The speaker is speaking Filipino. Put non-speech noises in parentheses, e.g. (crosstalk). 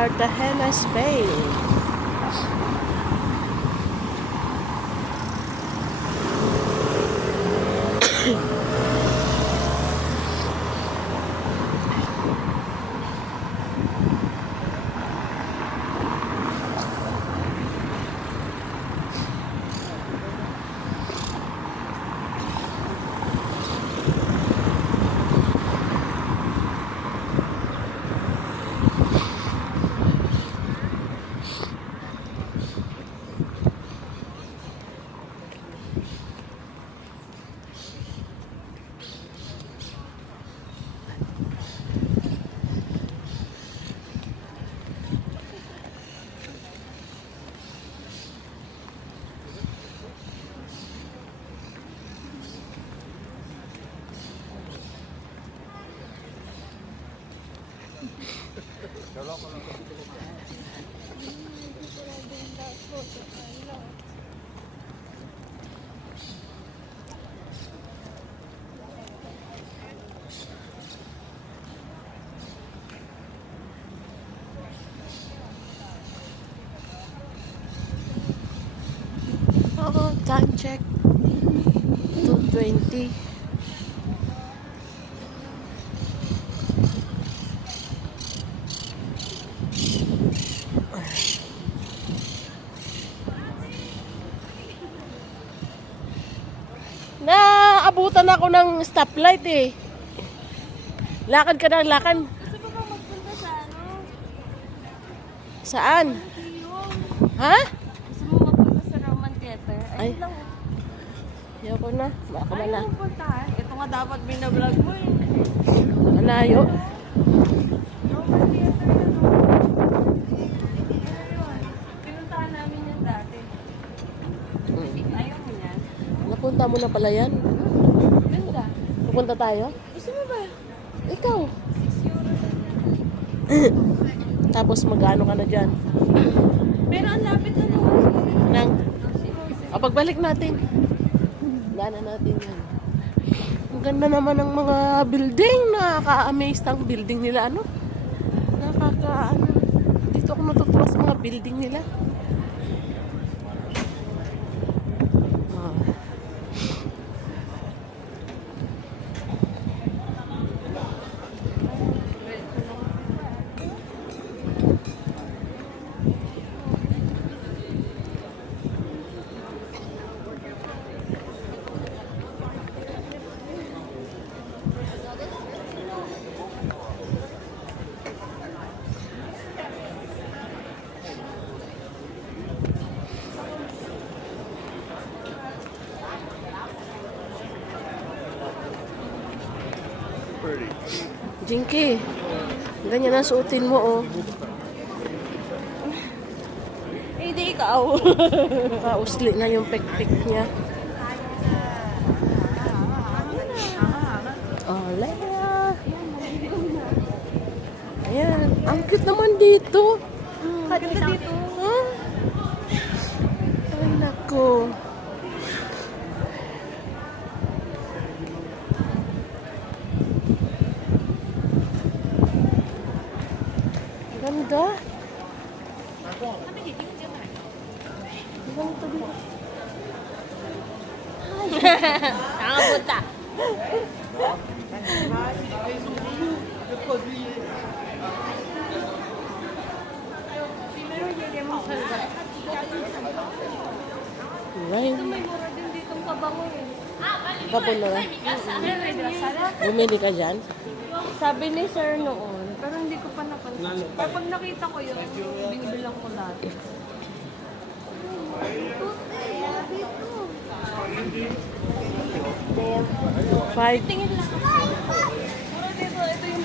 Cartagena, Spain. Time check. 220. Naabutan ako ng stoplight eh. Lakad ka ng lakad. Gusto ko ba magpunta sa ano? Saan? Ha mo magpunta sa Roman Theater? Ay. Ayoko na. Baka Ay, mala. mo puntahan. Ito nga dapat binablog mo eh. Malayo. Na. Mm. Napunta mo na pala yan. Ganda. Pupunta tayo? Gusto mo ba? Ikaw. 6 euro. (coughs) Tapos magano ka na dyan? Pero ang lapit na naman. Nang, ah, pagbalik natin. Daanan natin yan. Ang ganda naman ng mga building. Nakaka-amaze ang building nila. Ano? Nakaka, ano. Dito ako natutuwa sa mga building nila. Ah. Jinky, ganyan ang suotin mo, oh. Eh, di ikaw. (laughs) Kausli na yung pek-pek niya. Ole. Ayan. Ang cute naman dito. Ganda dito. Ha? Ay, nako. Ganda. Dito. Nakapunta. Right. May mura din ditong kabango eh. Na. Bumili ka dyan? Sabi ni sir noon, pero pag nakita ko yun, binibilang ko dati. Five. Tingin lang. Ito yung